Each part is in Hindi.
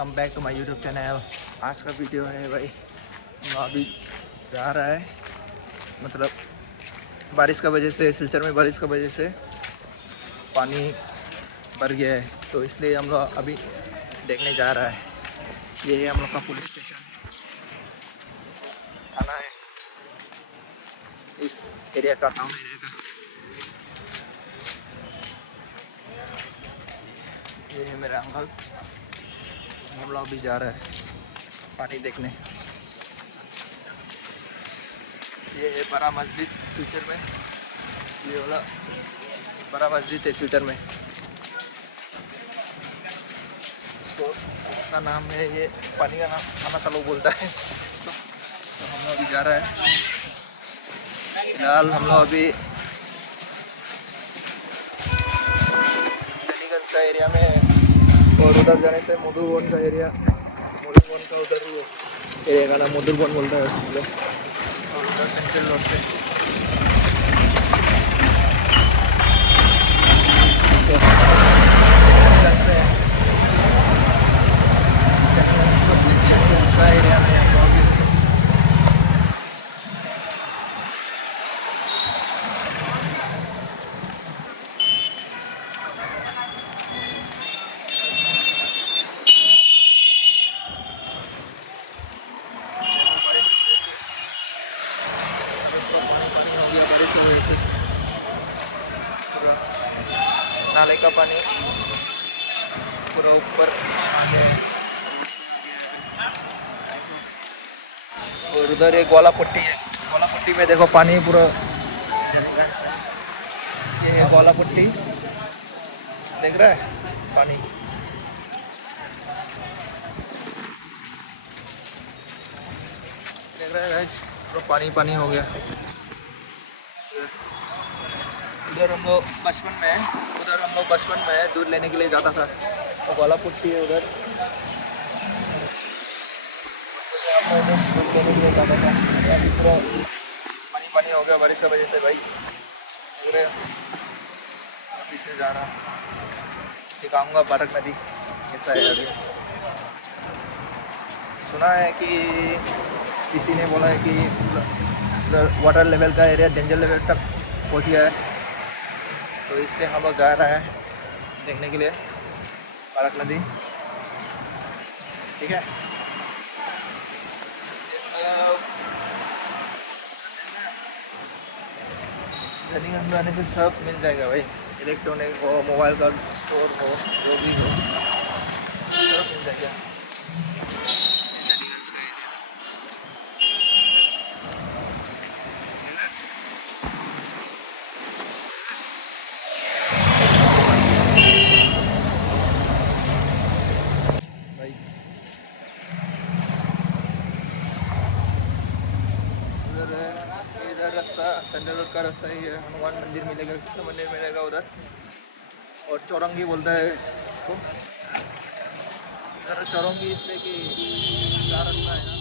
Welcome back to my YouTube channel. आज का वीडियो है भाई, अभी जा रहा है, मतलब बारिश का वजह से, सिलचर में बारिश का वजह से पानी भर गया है, तो इसलिए हम लोग अभी देखने जा रहा है। ये है हम लोग का पुलिस स्टेशन, थाना है इस एरिया का, टाउन एरिया का। ये है मेरा अंकल, हम लोग भी जा रहे हैं पानी देखने। ये है बड़ा मस्जिद सिलचर में, ये वाला बड़ा मस्जिद है सिलचर में। उसका नाम है, ये पानी का नाम खाना तलो बोलता है। तो हम लोग अभी जा रहे हैं। फिलहाल हम लोग अभी जनीगंज का एरिया में है, और उधर जाने से मधुबन का एरिया, मधुबन का उधर ही एरिया का नाम मधुबन बोलता है उसको। और उधर सेंट्रल रोड पे एरिया में हम लोग बारिश की वजह से पूरा नाले का पानी पूरा ऊपर आ गया है। और उधर एक गोला पट्टी है, गोला पट्टी में देखो पानी पूरा, ये है गोला पट्टी, देख रहा है पानी। देख रहा है गाइस, पूरा पानी पानी हो गया। उधर हम लोग बचपन में दूध लेने के लिए जाता था, तो गोला पट्टी है उधर, दूध लेने के लिए जाता था। पूरा पानी पानी हो गया बारिश की वजह से भाई। पूरे अभी से जा रहा दिखाऊंगा बारक नदी कैसा है अभी। सुना है कि किसी ने बोला है कि उधर वाटर लेवल का एरिया डेंजर लेवल तक पहुंच गया है, तो इसलिए हम लोग जा रहे हैं देखने के लिए बारक नदी। ठीक है, जनीगंज आने से सब मिल जाएगा भाई, इलेक्ट्रॉनिक हो, मोबाइल का स्टोर हो, जो भी हो, सब मिल जाएगा जनीगंज का एरिया। भाई इधर रास्ता सेंट्रल रोड का रास्ता ही है, हनुमान मंदिर मिलेगा, कृष्ण मंदिर मिलेगा उधर, और चौरंगी बोलता है इसको। इधर चौरंगी इसलिए कि चार रास्ता है ना।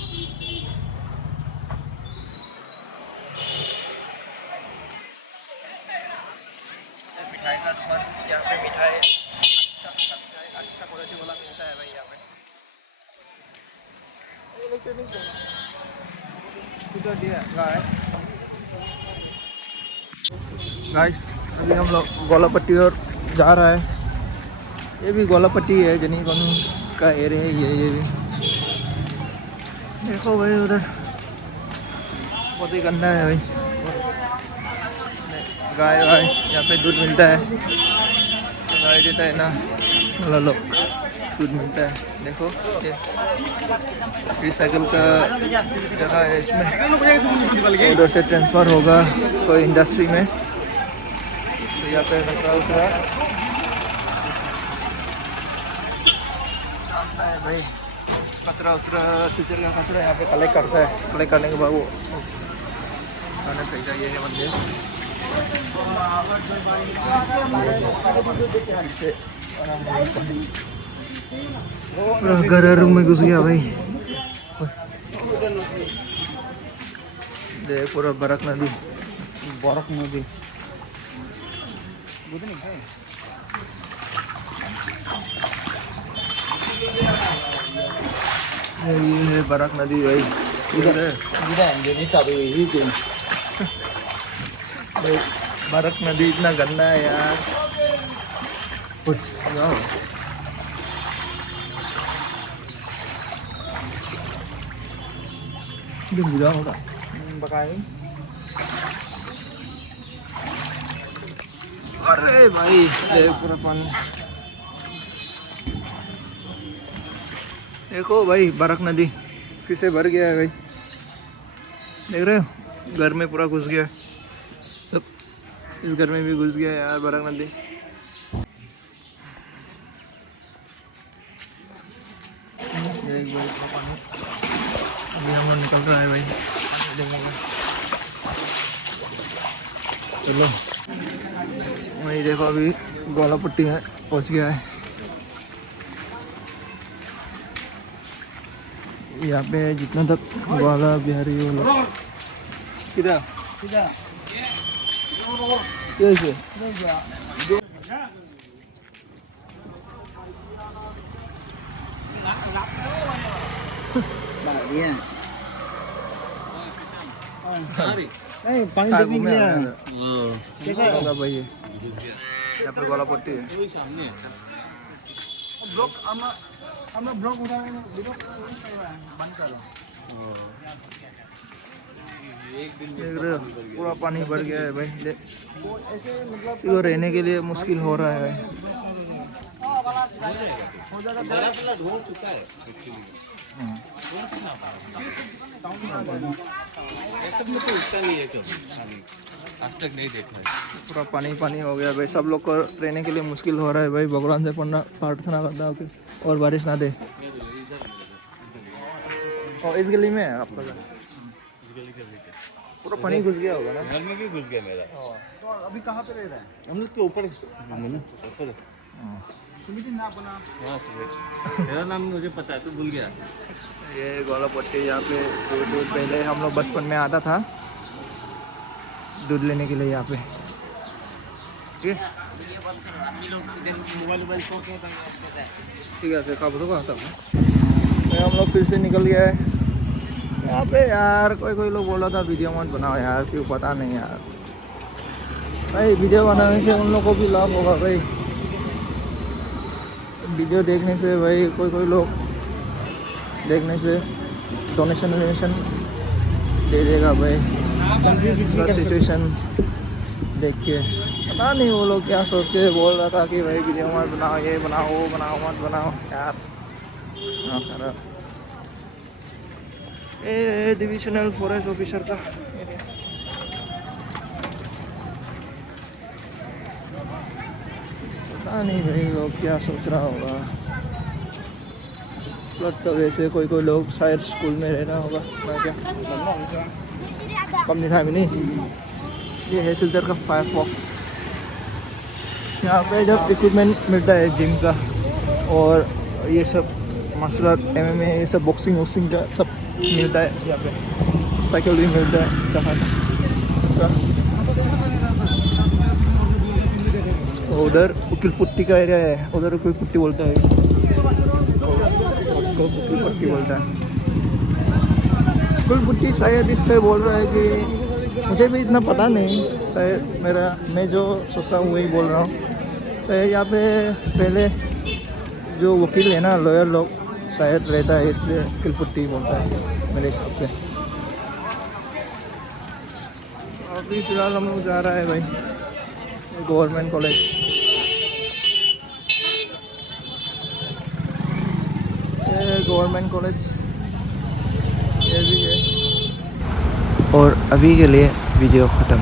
मिठाई का दुकान, यहाँ पे मिठाई अच्छा मिठाई, अच्छा क्वालिटी वाला मिलता है भाई यहाँ पे। इलेक्ट्रॉनिक गाइस, अभी हम लोग गोलापट्टी और जा रहा है। ये भी गोलापट्टी है, जनीगंज का एरिया है ये भी। देखो भाई उधर बहुत ही गंदा है भाई, गाय वाय यहाँ पे दूध मिलता है, गाय देता है ना वाला लोग, दूध मिलता है। देखो ये रिसाइकिल का जगह है, इसमें उधर से ट्रांसफ़र होगा कोई इंडस्ट्री में, तो यहाँ पे कचरा उतरा डालता है भाई। कचरा उतरा सिलचर का कचरा यहाँ पे कलेक्ट करता है, कलेक्ट करने के बाद वो खाना चाहिए। ये है मंदिर, घर में घुस गया भाई। देख पूरा बारक नदी, ये है बरक नदी भाई। इधर है बरक नदी इतना गंदा है यार। जाओ बुझा होगा बकाए। अरे भाई देख पूरा पानी देखो भाई, बरक नदी फिर से भर गया है भाई, देख रहे हो? घर में पूरा घुस गया सब, इस घर में भी घुस गया यार बरक नदी। देख भाई पानी अभी हम निकल रहा है भाई, चलो वही देखो अभी गोला पट्टी में पहुंच गया है। यहाँ पे जितना तक ग्वाला बिहारी वो लोग किधर कैसे नहीं पानी देखने के लिए कैसा होगा भाई? ये यहाँ पे गोला पट्टी है। ब्लॉक उठा बंद करो। पूरा पानी भर गया है भाई, तो रहने के लिए मुश्किल हो रहा है भाई। आज तक नहीं देखा है, पूरा पानी पानी हो गया भाई। सब लोग को रहने के लिए मुश्किल हो रहा है भाई। भगवान से प्रार्थना करता हूँ कि और बारिश ना दे। और इस गली में है आपका घर? पूरा पानी घुस गया होगा ना? घर में भी घुस गया मेरा। तो अभी कहाँ पे रह रहा है? हम लोग के ऊपर ऊपर सुमित नाम बना। मेरा नाम मुझे पता है, तो भूल गया। ये गोला पट्टी यहाँ पे दूध पहले हम लोग बचपन में आता था दूध लेने के लिए यहाँ पे। ठीक है ठीक है, कब तो आता हूँ। हम लोग फिर से निकल गया है यहाँ पे यार। कोई लोग बोला था वीडियो मत बनाओ यार, क्यों पता नहीं यार भाई। वीडियो बनाने से उन लोग को भी लाभ होगा भाई। वीडियो देखने से भाई कोई लोग देखने से डोनेशन दे देगा भाई। सिचुएशन देख के पता नहीं वो लोग क्या सोच के बोल रहा था कि भाई वीडियो मत बनाओ, ये बनाओ वो बनाओ, मत बनाओ यार। हाँ ये डिविजनल फॉरेस्ट ऑफिसर का पता नहीं भाई लोग क्या सोच रहा होगा। लगता वैसे कोई लोग शायद स्कूल में रहना होगा। मैं क्या कम नहीं था नहीं। ये है सिलचर का फायरफॉक्स। यहाँ पे जब इक्विपमेंट मिलता है जिम का और ये सब मार्शल आर्ट MMA ये सब बॉक्सिंग का सब मिलता है यहाँ पे। साइकिल भी मिलता है जहाँ उधर उकिल पुट्टी का एरिया है, उधर उकिल पुट्टी बोलता है, उकिल पुट्टी बोलता है। उकिल पुट्टी शायद इसलिए बोल रहा है कि मुझे भी इतना पता नहीं, शायद मैं जो सोचता हूँ वही बोल रहा हूँ। शायद यहाँ पे पहले जो वकील है ना, लॉयर लोग शायद रहता है, इसलिए उकिल पुट्टी बोलता है मेरे हिसाब से। अभी फिलहाल हम लोग जा रहा है भाई गवर्नमेंट कॉलेज। गवर्नमेंट कॉलेज ये भी है। और अभी के लिए वीडियो ख़त्म।